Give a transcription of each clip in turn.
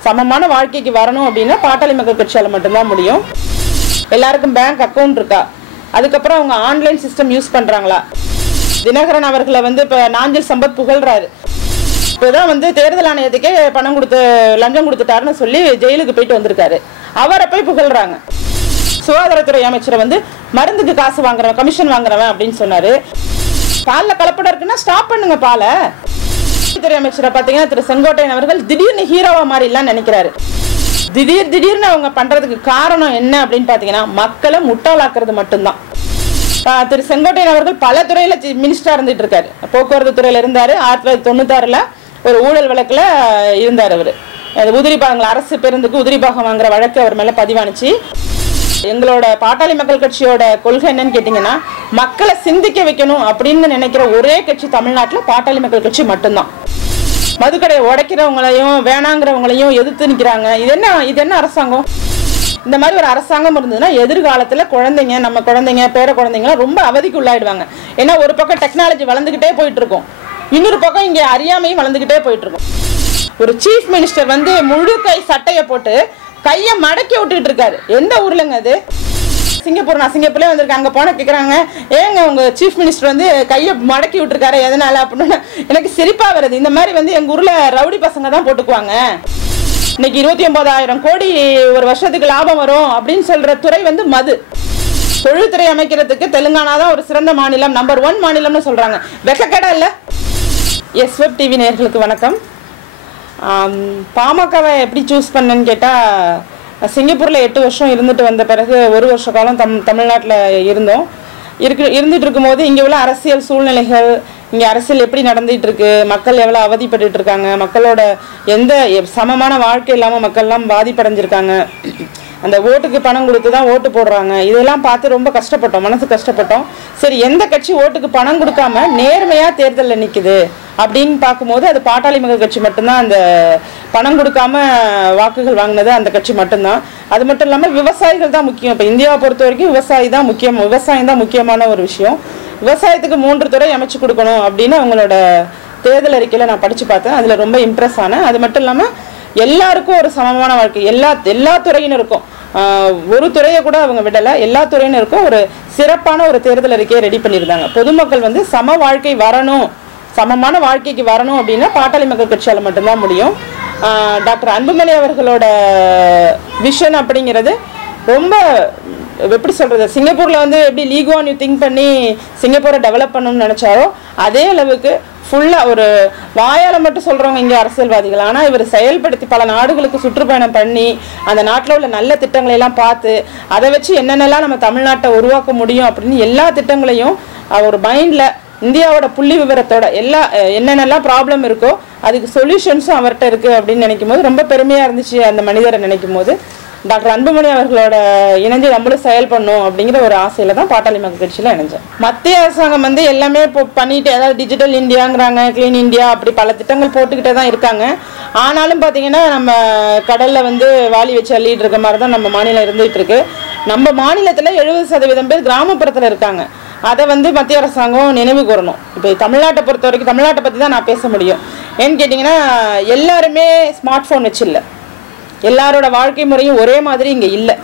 சமமான வாழ்க்கைக்கு வரணும் அப்படின்னா பாட்டாளி மக்கள் கட்சியால் மட்டும்தான் முடியும். எல்லாருக்கும் பேங்க் அக்கவுண்ட் இருக்கா? அதுக்கப்புறம் அவங்க ஆன்லைன் சிஸ்டம் யூஸ் பண்றாங்களா? தினகரன் அவர்களை வந்து இப்ப நாஞ்சில் சம்பத் புகழ்றாரு. இப்போதான் வந்து தேர்தல் ஆணையத்துக்கே பணம் கொடுத்து லஞ்சம் கொடுத்துட்டாருன்னு சொல்லி ஜெயிலுக்கு போயிட்டு வந்திருக்காரு. அவரை போய் புகழ்றாங்க. சுகாதாரத்துறை அமைச்சரை வந்து மருந்துக்கு காசு வாங்குறவன் கமிஷன் வாங்குறவன் அப்படின்னு சொன்னாரு. பாலில் கலப்படம் இருக்குன்னா ஸ்டாப் பண்ணுங்க பாலை. துறை அமைச்சரை பார்த்தீங்கன்னா திரு செங்கோட்டையன் அவர்கள் திடீர்னு ஹீரோவா மாறிடலாம் நினைக்கிறாரு. திடீர் திடீர்னு அவங்க பண்றதுக்கு காரணம் என்ன அப்படின்னு பார்த்தீங்கன்னா மக்களை முட்டாளாக்குறது மட்டும்தான். திரு செங்கோட்டையன் அவர்கள் பல துறையில மினிஸ்டரா இருந்துட்டு இருக்காரு. போக்குவரத்து துறையில இருந்தாரு. ஆயிரத்தி தொள்ளாயிரத்தி தொண்ணூத்தாறுல ஒரு ஊழல் வழக்குல இருந்தார் அவரு. உதிரி பாகங்கள் அரசு பேருந்துக்கு உதிரி பாகம் வாங்குற வழக்கு அவர் மேல பதிவானுச்சு. எங்களோட பாட்டாளி மக்கள் கட்சியோட கொள்கை என்னன்னு கேட்டிங்கன்னா மக்களை சிந்திக்க வைக்கணும் அப்படின்னு நினைக்கிற ஒரே கட்சி தமிழ்நாட்டில் பாட்டாளி மக்கள் கட்சி மட்டும்தான். மதுக்கடையை உடைக்கிறவங்களையும் வேணாங்கிறவங்களையும் எதிர்த்து நிற்கிறாங்க இது என்ன இது என்ன அரசாங்கம்? இந்த மாதிரி ஒரு அரசாங்கம் இருந்ததுன்னா எதிர்காலத்தில் குழந்தைங்க நம்ம குழந்தைங்க பேர குழந்தைங்களாம் ரொம்ப அவதிக்கு உள்ளாயிடுவாங்க ஏன்னா ஒரு பக்கம் டெக்னாலஜி வளர்ந்துக்கிட்டே போயிட்டு இருக்கும் இன்னொரு பக்கம் இங்கே அறியாமையும் வளர்ந்துக்கிட்டே போயிட்டு இருக்கும் ஒரு சீஃப் மினிஸ்டர் வந்து முழு கை சட்டையை போட்டு கையை மடக்கி விட்டுட்டு இருக்காரு. எந்த ஊர்லங்க அது? சிங்கப்பூர் நான் சிங்கப்பூர்லேயே வந்திருக்கேன் அங்கே போன கேட்குறாங்க ஏங்க உங்கள் சீஃப் மினிஸ்டர் வந்து கையை மடக்கி விட்டுருக்காரு. எதனால அப்படின்னு. எனக்கு சிரிப்பாக வருது. இந்த மாதிரி வந்து எங்கள் ஊரில் ரவுடி பசங்க தான் போட்டுக்குவாங்க. இன்னைக்கு இருபத்தி ஒன்பதாயிரம் கோடி ஒரு வருஷத்துக்கு லாபம் வரும் அப்படின்னு சொல்கிற துறை வந்து மது. தொழில்துறை அமைக்கிறதுக்கு தெலுங்கானா தான் ஒரு சிறந்த மாநிலம் நம்பர் ஒன் மாநிலம்னு சொல்கிறாங்க வெக்கக்கேடா இல்லை. எஸ் வெப் டிவி நேர்களுக்கு வணக்கம். பாமகவை எப்படி சூஸ் பண்ணேன்னு கேட்டால் சிங்கப்பூரில் எட்டு வருஷம் இருந்துட்டு வந்த பிறகு ஒரு வருஷ காலம் தம் தமிழ்நாட்டில் இருந்தோம். இருக்கு இருந்துட்டு இருக்கும்போது இங்கே உள்ள அரசியல் சூழ்நிலைகள் இங்கே அரசியல் எப்படி நடந்துகிட்ருக்கு மக்கள் எவ்வளோ அவதிப்பட்டுட்டு இருக்காங்க மக்களோட எந்த சமமான வாழ்க்கை இல்லாமல் மக்கள்லாம் பாதிப்படைஞ்சிருக்காங்க. அந்த ஓட்டுக்கு பணம் கொடுத்து தான் ஓட்டு போடுறாங்க. இதெல்லாம் பார்த்து ரொம்ப கஷ்டப்பட்டோம். மனசு கஷ்டப்பட்டோம். சரி எந்த கட்சி ஓட்டுக்கு பணம் கொடுக்காம நேர்மையாக தேர்தலில் நிற்குது அப்படின்னு பார்க்கும்போது அது பாட்டாளி மக்கள் கட்சி மட்டும்தான் அந்த பணம் கொடுக்காம வாக்குகள் வாங்கினது அந்த கட்சி மட்டும்தான். அது மட்டும் இல்லாமல் விவசாயிகள் தான் முக்கியம். இப்போ இந்தியாவை பொறுத்த வரைக்கும் விவசாயி தான் முக்கியம். விவசாயம் தான் முக்கியமான ஒரு விஷயம். விவசாயத்துக்கு மூன்று துறை அமைச்சு கொடுக்கணும் அப்படின்னு அவங்களோட தேர்தல் அறிக்கையில் நான் படித்து பார்த்தேன். அதில் ரொம்ப இம்ப்ரெஸ் ஆனேன். அது மட்டும் இல்லாமல் எல்லாருக்கும் ஒரு சமமான வாழ்க்கை. எல்லா எல்லா துறையினருக்கும். ஒரு துறையை கூட அவங்க விடலை. எல்லா துறையினருக்கும் ஒரு சிறப்பான ஒரு தேர்தல் அறிக்கையை ரெடி பண்ணியிருந்தாங்க. பொதுமக்கள் வந்து சம வாழ்க்கை வரணும். சமமான வாழ்க்கைக்கு வரணும் அப்படின்னா பாட்டாளி மக்கள் கட்சியால் மட்டும்தான் முடியும். டாக்டர் அன்புமணி அவர்களோட விஷன் அப்படிங்கிறது ரொம்ப எப்படி சொல்கிறது சிங்கப்பூரில் வந்து எப்படி லீகோன்னு யூ திங்க் பண்ணி சிங்கப்பூரை டெவலப் பண்ணணும்னு நினச்சாரோ அதே அளவுக்கு ஃபுல்லாக ஒரு வாயால் மட்டும் சொல்கிறவங்க இங்கே அரசியல்வாதிகள். ஆனால் இவர் செயல்படுத்தி பல நாடுகளுக்கு சுற்றுப்பயணம் பண்ணி அந்த நாட்டில் உள்ள நல்ல திட்டங்களை எல்லாம் பார்த்து அதை வச்சு என்னென்னலாம் நம்ம தமிழ்நாட்டை உருவாக்க முடியும் அப்படின்னு எல்லா திட்டங்களையும் அவர் மைண்டில் இந்தியாவோட புள்ளி விவரத்தோட எல்லா என்னென்னலாம் ப்ராப்ளம் இருக்கோ அதுக்கு சொல்யூஷன்ஸும் அவர்கிட்ட இருக்குது அப்படின்னு நினைக்கும் போது ரொம்ப பெருமையாக இருந்துச்சு அந்த மனிதரை நினைக்கும் போது டாக்டர் அன்புமணி அவர்களோட இணைஞ்சு நம்மளும் செயல் பண்ணும் அப்படிங்கிற ஒரு ஆசையில தான் பாட்டாளி மக்கள் கட்சியில இணைஞ்சேன் மத்திய அரசாங்கம் வந்து எல்லாமே இப்போ பண்ணிட்டு அதாவது டிஜிட்டல் இந்தியாங்கிறாங்க க்ளீன் இந்தியா அப்படி பல திட்டங்கள் போட்டுக்கிட்டே தான் இருக்காங்க. ஆனாலும் பார்த்தீங்கன்னா நம்ம கடல்ல வந்து வாலி வச்சு அள்ளிட்டு இருக்க மாதிரி தான் நம்ம மாநிலம் இருந்துகிட்டு இருக்கு. நம்ம மாநிலத்தில் எழுபது சதவீதம் பேர் கிராமப்புறத்தில் இருக்காங்க. அதை வந்து மத்திய அரசாங்கம் நினைவு கூறணும். இப்போ தமிழ்நாட்டை பொறுத்த வரைக்கும் தமிழ்நாட்டை பற்றி தான் நான் பேச முடியும். ஏன்னு கேட்டிங்கன்னா எல்லாருமே ஸ்மார்ட் ஃபோன் வச்சு இல்லை. எல்லாரோட வாழ்க்கை முறையும் ஒரே மாதிரி இங்கே இல்லை.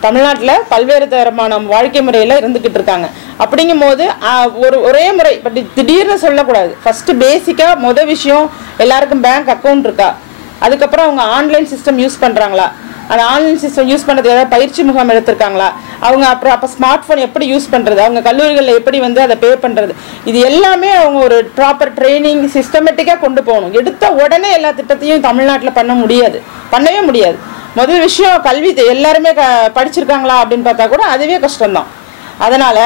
தமிழ்நாட்டில் பல்வேறு தரமான வாழ்க்கை முறையில் இருந்துக்கிட்டு இருக்காங்க. அப்படிங்கும்போது போது ஒரு ஒரே முறை பட் திடீர்னு சொல்லக்கூடாது. ஃபஸ்ட்டு பேசிக்காக மொதல் விஷயம் எல்லாருக்கும் பேங்க் அக்கௌண்ட் இருக்கா? அதுக்கப்புறம் அவங்க ஆன்லைன் சிஸ்டம் யூஸ் பண்ணுறாங்களா அந்த ஆன்லைன் சிஸ்டம் யூஸ் பண்ணுறதுக்கு ஏதாவது பயிற்சி முகாம் எடுத்திருக்காங்களா? அவங்க அப்புறம் அப்போ ஸ்மார்ட் ஃபோன் எப்படி யூஸ் பண்ணுறது அவங்க கல்லூரிகளில் எப்படி வந்து அதை பே பண்ணுறது இது எல்லாமே அவங்க ஒரு ப்ராப்பர் ட்ரைனிங் சிஸ்டமேட்டிக்காக கொண்டு போகணும். எடுத்த உடனே எல்லா திட்டத்தையும் தமிழ்நாட்டில் பண்ண முடியாது. பண்ணவே முடியாது. முதல் விஷயம் கல்வி எல்லாருமே க படிச்சிருக்காங்களா அப்படின்னு பார்த்தா கூட அதுவே கஷ்டம்தான். அதனால்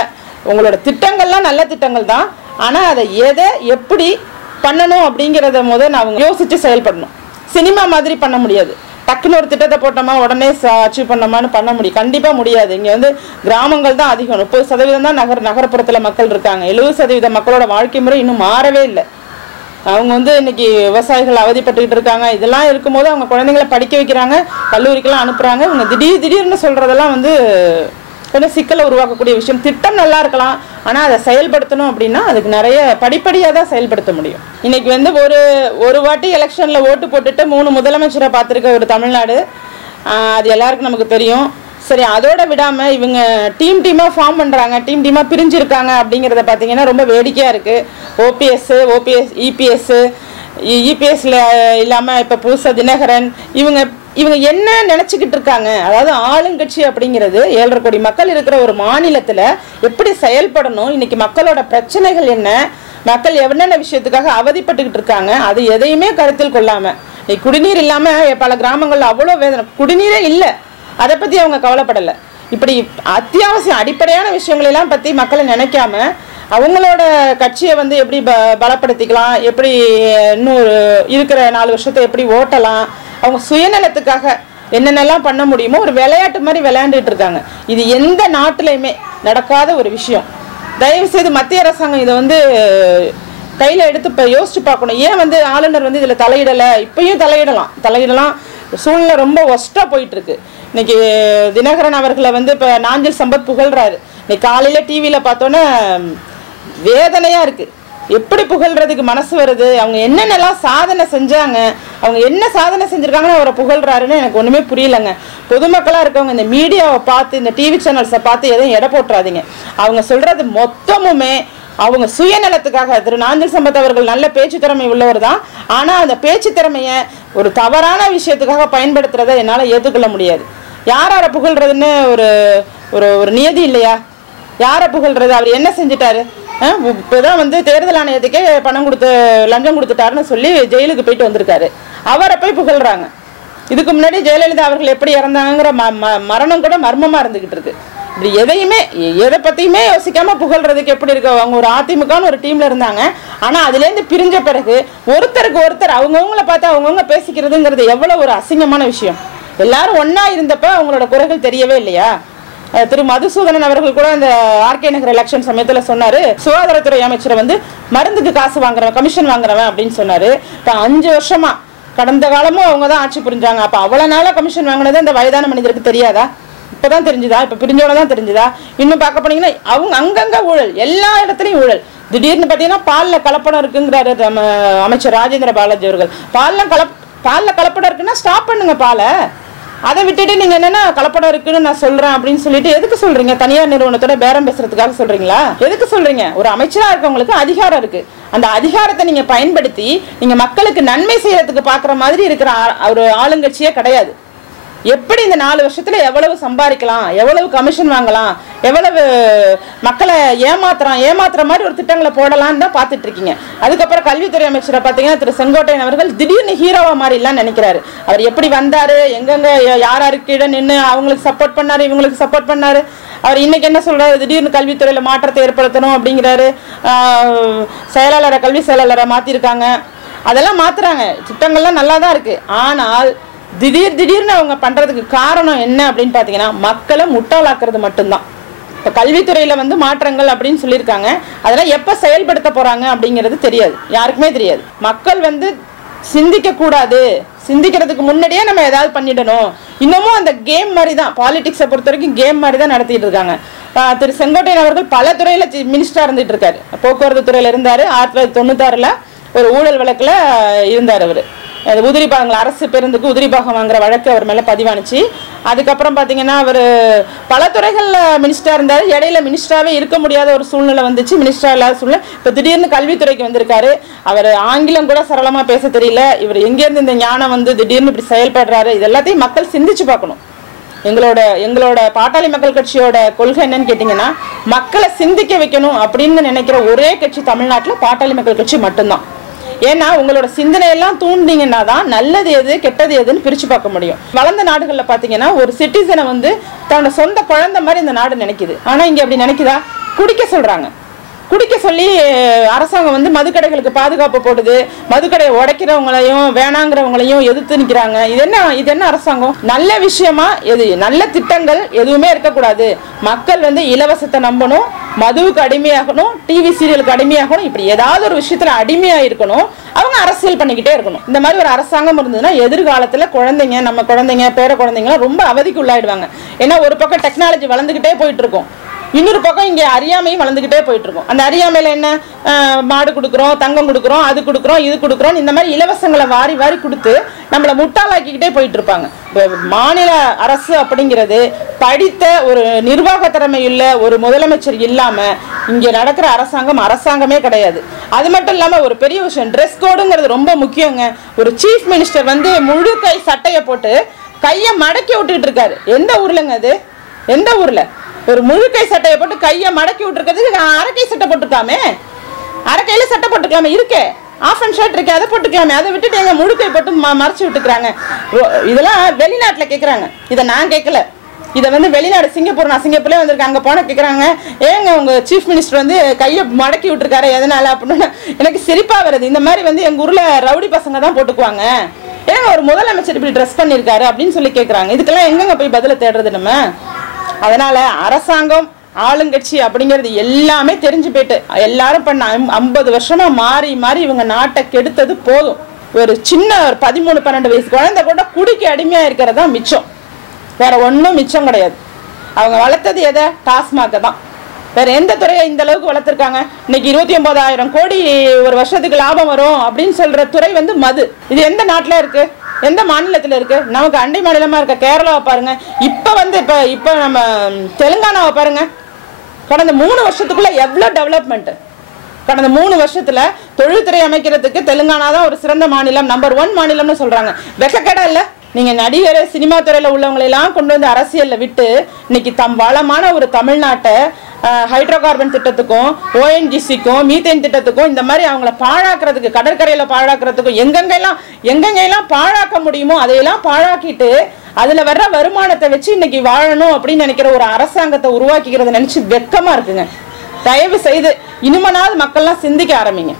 உங்களோட திட்டங்கள்லாம் நல்ல திட்டங்கள் தான் ஆனால் அதை எதை எப்படி பண்ணணும் அப்படிங்கிறத முத நான் அவங்க யோசித்து செயல்படணும். சினிமா மாதிரி பண்ண முடியாது. டக்குன்னு ஒரு திட்டத்தை போட்டோமா உடனே அச்சீவ் பண்ணோமான்னு பண்ண முடியும். கண்டிப்பாக முடியாது. இங்கே வந்து கிராமங்கள் தான் அதிகம். முப்பது சதவீதம் தான் நகர் நகரப்புறத்தில் மக்கள் இருக்காங்க. எழுபது சதவீத மக்களோட வாழ்க்கை முறை இன்னும் மாறவே இல்லை. அவங்க வந்து இன்னைக்கு விவசாயிகள் அவதிப்பட்டுக்கிட்டு இருக்காங்க. இதெல்லாம் இருக்கும்போது அவங்க குழந்தைங்களை படிக்க வைக்கிறாங்க கல்லூரிக்கெல்லாம் அனுப்புறாங்க. இவங்க திடீர் திடீர்னு சொல்றதெல்லாம் வந்து கொஞ்சம் சிக்கலை உருவாக்கக்கூடிய விஷயம். திட்டம் நல்லா இருக்கலாம். ஆனால் அதை செயல்படுத்தணும் அப்படின்னா அதுக்கு நிறைய படிப்படியாக தான் செயல்படுத்த முடியும். இன்னைக்கு வந்து ஒரு ஒரு வாட்டி எலெக்ஷனில் ஓட்டு போட்டுட்டு மூணு முதலமைச்சரை பார்த்துருக்க ஒரு தமிழ்நாடு அது எல்லாருக்கும் நமக்கு தெரியும். சரி அதோட விடாமல் இவங்க டீம் டீமாக ஃபார்ம் பண்ணுறாங்க டீம் டீமாக பிரிஞ்சிருக்காங்க அப்படிங்கிறத பார்த்தீங்கன்னா ரொம்ப வேடிக்கையாக இருக்குது ஓபிஎஸ் ஓபிஎஸ் இபிஎஸ்ஸு இபிஎஸ்ல இல்லாமல் இப்போ புதுசாக தினகரன் இவங்க இவங்க என்ன நினச்சிக்கிட்டு இருக்காங்க? அதாவது ஆளுங்கட்சி அப்படிங்கிறது ஏழரை கோடி மக்கள் இருக்கிற ஒரு மாநிலத்தில் எப்படி செயல்படணும்? இன்னைக்கு மக்களோட பிரச்சனைகள் என்ன? மக்கள் என்னென்ன விஷயத்துக்காக அவதிப்பட்டுக்கிட்டு இருக்காங்க? அது எதையுமே கருத்தில் கொள்ளாமல் இன்னைக்கு குடிநீர் இல்லாமல் பல கிராமங்களில் அவ்வளோ வேதனை. குடிநீரே இல்லை. அதை பற்றி அவங்க கவலைப்படலை. இப்படி அத்தியாவசியம் அடிப்படையான விஷயங்களெல்லாம் பற்றி மக்களை நினைக்காம அவங்களோட கட்சியை வந்து எப்படி ப பலப்படுத்திக்கலாம்? எப்படி இன்னும் இருக்கிற நாலு வருஷத்தை எப்படி ஓட்டலாம்? அவங்க சுயநலத்துக்காக என்னென்னலாம் பண்ண முடியுமோ ஒரு விளையாட்டு மாதிரி விளையாண்டுட்டு இருக்காங்க. இது எந்த நாட்டிலையுமே நடக்காத ஒரு விஷயம். தயவு செய்து மத்திய அரசாங்கம் இதை வந்து கையில் எடுத்து இப்போ யோசிச்சு பார்க்கணும். ஏன் வந்து ஆளுநர் வந்து இதில் தலையிடலை? இப்பயும் தலையிடலாம். தலையிடலாம். சூழ்நிலை ரொம்ப ஒஸ்ட்டாக போயிட்டுருக்கு. இன்னைக்கு தினகரன் அவர்களை வந்து இப்போ நாஞ்சில் சம்பத் புகழ்றாரு. இன்னைக்கு காலையில் டிவியில் பார்த்தோன்னே வேதனையாக இருக்குது எப்படி புகழ்கிறதுக்கு மனசு வருது? அவங்க என்னென்னலாம் சாதனை செஞ்சாங்க? அவங்க என்ன சாதனை செஞ்சுருக்காங்கன்னு அவரை புகழ்றாருன்னு எனக்கு ஒன்றுமே புரியலங்க. பொதுமக்களாக இருக்கவங்க இந்த மீடியாவை பார்த்து இந்த டிவி சேனல்ஸை பார்த்து எதையும் எடை போட்டுறாதீங்க. அவங்க சொல்கிறது மொத்தமுமே அவங்க சுயநலத்துக்காக. திரு நாஞ்சல் சம்பத் அவர்கள் நல்ல பேச்சு திறமை உள்ளவர் தான். ஆனால் அந்த பேச்சு திறமையை ஒரு தவறான விஷயத்துக்காக பயன்படுத்துகிறத என்னால் ஏற்றுக்கொள்ள முடியாது. யாராரை யாரை புகழ்றதுன்னு ஒரு ஒரு ஒரு நியதி இல்லையா? யாரை புகழ்றது? அவர் என்ன செஞ்சிட்டாரு? இப்போ தான் வந்து தேர்தல் ஆணையத்துக்கே பணம் கொடுத்து லஞ்சம் கொடுத்துட்டாருன்னு சொல்லி ஜெயிலுக்கு போயிட்டு வந்திருக்காரு. அவரை போய் புகழ்றாங்க. இதுக்கு முன்னாடி ஜெயலலிதா அவர்கள் எப்படி இறந்தாங்கிற ம ம- மரணம் கூட மர்மமாக இருந்துகிட்டு இருக்கு. இப்படி எதையுமே எதை பற்றியுமே யோசிக்காமல் புகழ்றதுக்கு எப்படி இருக்கு? அவங்க ஒரு அதிமுகன்னு ஒரு டீமில் இருந்தாங்க. ஆனால் அதுலேருந்து பிரிஞ்ச பிறகு ஒருத்தருக்கு ஒருத்தர் அவங்கவுங்கள பார்த்து அவங்கவுங்க பேசிக்கிறதுங்கிறது எவ்வளோ ஒரு அசிங்கமான விஷயம். எல்லாரும் ஒன்றா இருந்தப்ப அவங்களோட குறைகள் தெரியவே இல்லையா? திரு மதுசூதனன் அவர்கள் கூட அந்த ஆர்கே நகர் எலெக்ஷன் சமயத்தில் சொன்னாரு சுகாதாரத்துறை அமைச்சர் வந்து மருந்துக்கு காசு வாங்குறவன் கமிஷன் வாங்குறவன் அப்படின்னு சொன்னாரு. இப்போ அஞ்சு வருஷமா கடந்த காலமும் அவங்க தான் ஆட்சி புரிஞ்சாங்க. அப்ப அவ்வளவு நாளா கமிஷன் வாங்கினது அந்த வயதான மனிதருக்கு தெரியாதா? இப்பதான் தெரிஞ்சுதா? இப்ப பிரிஞ்சோட தான் தெரிஞ்சுதா? இன்னும் பார்க்க போனீங்கன்னா அவங்க அங்கங்க ஊழல் எல்லா இடத்துலயும் ஊழல். திடீர்னு பாத்தீங்கன்னா பால்ல கலப்படம் இருக்குங்கிறாரு நம்ம அமைச்சர் ராஜேந்திர பாலாஜி அவர்கள். பால்ல கலப் பால்ல கலப்படம் இருக்குன்னா ஸ்டாப் பண்ணுங்க பாலை. அதை விட்டுட்டு நீங்க என்னன்னா கலப்படம் இருக்குன்னு நான் சொல்றேன் அப்படின்னு சொல்லிட்டு எதுக்கு சொல்றீங்க? தனியார் நிறுவனத்தோட பேரம் பேசுறதுக்காக சொல்றீங்களா? எதுக்கு சொல்றீங்க? ஒரு அமைச்சரா இருக்கவங்களுக்கு அதிகாரம் இருக்கு. அந்த அதிகாரத்தை நீங்க பயன்படுத்தி நீங்க மக்களுக்கு நன்மை செய்யறதுக்கு பாக்குற மாதிரி இருக்கிற ஆ- ஒரு ஆளுங்கட்சியே கிடையாது. எப்படி இந்த நாலு வருஷத்துல எவ்வளவு சம்பாதிக்கலாம் எவ்வளவு கமிஷன் வாங்கலாம் எவ்வளவு மக்களை ஏமாத்துறான் ஏமாத்துற மாதிரி ஒரு திட்டங்களை போடலாம்னு தான் பார்த்துட்டு இருக்கீங்க. அதுக்கப்புறம் கல்வித்துறை அமைச்சரை பார்த்தீங்கன்னா திரு செங்கோட்டையன் அவர்கள் திடீர்னு ஹீரோவா மாதிரிலாம் நினைக்கிறாரு. அவர் எப்படி வந்தாரு எங்கெங்க யா- யார் யாருக்கு நின்று அவங்களுக்கு சப்போர்ட் பண்ணாரு இவங்களுக்கு சப்போர்ட் பண்ணாரு. அவர் இன்னைக்கு என்ன சொல்றாரு? திடீர்னு கல்வித்துறையில மாற்றத்தை ஏற்படுத்தணும் அப்படிங்கிறாரு. செயலாளரை கல்வி செயலாளரை மாத்திருக்காங்க. அதெல்லாம் மாத்துறாங்க. திட்டங்கள்லாம் நல்லா தான் இருக்கு. ஆனால் திடீர் திடீர்னு அவங்க பண்ணுறதுக்கு காரணம் என்ன அப்படின்னு பார்த்தீங்கன்னா மக்களை முட்டாளாக்குறது மட்டும்தான். இப்போ கல்வித்துறையில் வந்து மாற்றங்கள் அப்படின்னு சொல்லியிருக்காங்க. அதெல்லாம் எப்போ செயல்படுத்த போகிறாங்க அப்படிங்கிறது தெரியாது. யாருக்குமே தெரியாது. மக்கள் வந்து சிந்திக்கக்கூடாது. சிந்திக்கிறதுக்கு முன்னாடியே நம்ம ஏதாவது பண்ணிடணும். இன்னமும் அந்த கேம் மாதிரி தான் பாலிடிக்ஸை பொறுத்த வரைக்கும் கேம் மாதிரி தான் நடத்திட்டு இருக்காங்க. திரு செங்கோட்டையன் அவர்கள் பல துறையில் மினிஸ்டராக இருந்துட்டு இருக்காரு. போக்குவரத்து துறையில் இருந்தார். ஆயிரத்தி தொள்ளாயிரத்தி தொண்ணூத்தாறில் ஒரு ஊழல் வழக்கில் இருந்தார் அவர். உதிரி பாகங்கள் அரசு பேருந்துக்கு உதிரி பாகம் வாங்குற வழக்கு அவர் மேலே பதிவானுச்சு. அதுக்கப்புறம் பார்த்தீங்கன்னா அவர் பல துறைகளில் மினிஸ்டராக இருந்தார். இடையில மினிஸ்டராகவே இருக்க முடியாத ஒரு சூழ்நிலை வந்துச்சு. மினிஸ்டராக இல்லாத சூழ்நிலை. இப்போ திடீர்னு கல்வித்துறைக்கு வந்திருக்காரு. அவர் ஆங்கிலம் கூட சரளமாக பேச தெரியல. இவர் எங்கேருந்து இந்த ஞானம் வந்து திடீர்னு இப்படி செயல்படுறாரு? இது எல்லாத்தையும் மக்கள் சிந்திச்சு பார்க்கணும். எங்களோட எங்களோட பாட்டாளி மக்கள் கட்சியோட கொள்கை என்னன்னு கேட்டிங்கன்னா மக்களை சிந்திக்க வைக்கணும் அப்படின்னு நினைக்கிற ஒரே கட்சி தமிழ்நாட்டில் பாட்டாளி மக்கள் கட்சி மட்டும்தான். ஏன்னா உங்களோட சிந்தனையெல்லாம் தூண்டிங்கன்னா தான் நல்லது எது கெட்டது எதுன்னு பிரித்து பார்க்க முடியும். வளர்ந்த நாடுகளில் பார்த்தீங்கன்னா ஒரு சிட்டிசனை வந்து தன்னோட சொந்த குழந்தை மாதிரி இந்த நாடு நினைக்குது. ஆனால் இங்கே அப்படி நினைக்குதா? குடிக்க சொல்கிறாங்க குடிக்க சொல்லி அரசாங்கம் வந்து மதுக்கடைகளுக்கு பாதுகாப்பு போடுது மதுக்கடையை உடைக்கிறவங்களையும் வேணாங்கிறவங்களையும் எதிர்த்து நிற்கிறாங்க இது என்ன இது என்ன அரசாங்கம்? நல்ல விஷயமா எது நல்ல திட்டங்கள் எதுவுமே இருக்கக்கூடாது. மக்கள் வந்து இலவசத்தை நம்பணும். மதுவுக்கு அடிமையாகணும் டிவி சீரியலுக்கு அடிமையாகணும் இப்படி ஏதாவது ஒரு விஷயத்துல அடிமையா இருக்கணும் அவங்க அரசியல் பண்ணிக்கிட்டே இருக்கணும். இந்த மாதிரி ஒரு அரசாங்கம் இருந்ததுன்னா எதிர்காலத்துல குழந்தைங்க நம்ம குழந்தைங்க பேர குழந்தைங்கலாம் ரொம்ப அவதிக்கு உள்ளாயிடுவாங்க ஏன்னா ஒரு பக்கம் டெக்னாலஜி வளர்ந்துக்கிட்டே போயிட்டு இருக்கும். இன்னொரு பக்கம் இங்கே அறியாமையும் வளர்ந்துக்கிட்டே போயிட்டு இருக்கும் அந்த அறியாமையில் என்ன? மாடு கொடுக்குறோம் தங்கம் கொடுக்குறோம் அது கொடுக்குறோம் இது கொடுக்குறோம் இந்த மாதிரி இலவசங்களை வாரி வாரி கொடுத்து நம்மளை முட்டாளாக்கிக்கிட்டே போயிட்டு இருப்பாங்க மாநில அரசு அப்படிங்கிறது படித்த ஒரு நிர்வாக திறமையுள்ள ஒரு முதலமைச்சர் இல்லாமல் இங்கே நடக்கிற அரசாங்கம் அரசாங்கமே கிடையாது. அது மட்டும் இல்லாமல் ஒரு பெரிய விஷயம் ட்ரெஸ் கோடுங்கிறது ரொம்ப முக்கியங்க. ஒரு சீஃப் மினிஸ்டர் வந்து முழு கை சட்டையை போட்டு கையை மடக்கி விட்டுட்டு இருக்காரு. எந்த ஊர்லங்க அது? எந்த ஊரில்? ஒரு முழுக்கை சட்டையை போட்டு கையை மடக்கி விட்டுருக்கிறதுக்கு அரைக்கை சட்டை போட்டுக்காமே அரைக்கையில் சட்டை போட்டுக்கலாமே? இருக்கே. ஆஃப் அண்ட் ஷர்ட் இருக்கே அதை போட்டுக்கலாமே? அதை விட்டுட்டு எங்கள் முழுக்கை போட்டு ம- மறைச்சு விட்டுக்கிறாங்க. இதெல்லாம் வெளிநாட்டில் கேட்குறாங்க இதை நான் கேட்கல இதை வந்து வெளிநாடு சிங்கப்பூர் நான் சிங்கப்பூர்லேயே வந்திருக்கேன். அங்கே போனால் கேட்குறாங்க ஏங்க உங்கள் சீஃப் மினிஸ்டர் வந்து கையை மடக்கி விட்டுருக்காரு எதனால் அப்படின்னு? எனக்கு சிரிப்பாக வருது. இந்த மாதிரி வந்து எங்கள் ஊரில் ரவுடி பசங்க தான் போட்டுக்குவாங்க. ஏங்க ஒரு முதலமைச்சர் இப்படி ட்ரெஸ் பண்ணியிருக்காரு அப்படின்னு சொல்லி கேட்குறாங்க இதுக்கெல்லாம் எங்கெங்க போய் பதிலை தேடுறது நம்ம? அதனால அரசாங்கம் ஆளுங்கட்சி அப்படிங்கிறது எல்லாமே தெரிஞ்சு போயிட்டு எல்லாரும் பண்ண ஐம்பது வருஷமா மாறி மாறி இவங்க நாட்டை கெடுத்தது போதும். ஒரு சின்ன ஒரு பதிமூணு பன்னெண்டு வயசு குழந்தை கூட குடிக்கு அடிமையா இருக்கிறது தான் மிச்சம். வேற ஒன்றும் மிச்சம் கிடையாது. அவங்க வளர்த்தது எதை? டாஸ்மாக தான். வேற எந்த துறையை இந்த அளவுக்கு வளர்த்துருக்காங்க? இன்னைக்கு இருபத்தி ஒன்பதாயிரம் கோடி ஒரு வருஷத்துக்கு லாபம் வரும் அப்படின்னு சொல்ற துறை வந்து மது. இது எந்த நாட்டில் இருக்கு? எந்த மாநிலத்தில் இருக்கு? நமக்கு அண்டை மாநிலமா இருக்க கேரளாவை பாருங்க. இப்போ வந்து இப்போ இப்போ நம்ம தெலுங்கானாவை பாருங்க. கடந்த மூணு வருஷத்துக்குள்ள எவ்வளோ டெவலப்மெண்ட் கடந்த மூணு வருஷத்துல தொழில்துறை அமைக்கிறதுக்கு தெலுங்கானா தான் ஒரு சிறந்த மாநிலம் நம்பர் ஒன் மாநிலம்னு சொல்றாங்க. வெக்கக்கடை இல்லை? நீங்க நடிகர் சினிமா துறையில உள்ளவங்களெல்லாம் கொண்டு வந்து அரசியல்ல விட்டு இன்னைக்கு தம் வளமான ஒரு தமிழ்நாட்டை ஹைட்ரோ கார்பன் திட்டத்துக்கும் ஓஎன்ஜிசிக்கும் மீத்தேன் திட்டத்துக்கும் இந்த மாதிரி அவங்கள பாழாக்குறதுக்கு கடற்கரையில் பாழாக்குறதுக்கும் எங்கெங்கெல்லாம் எங்கெங்கெல்லாம் பாழாக்க முடியுமோ அதையெல்லாம் பாழாக்கிட்டு அதில் வர்ற வருமானத்தை வச்சு இன்னைக்கு வாழணும் அப்படின்னு நினைக்கிற ஒரு அரசாங்கத்தை உருவாக்கிக்கிறத நினச்சி வெக்கமாக இருக்குங்க. தயவு செய்து இனிமனால் மக்கள்லாம் சிந்திக்க ஆரம்பிங்க.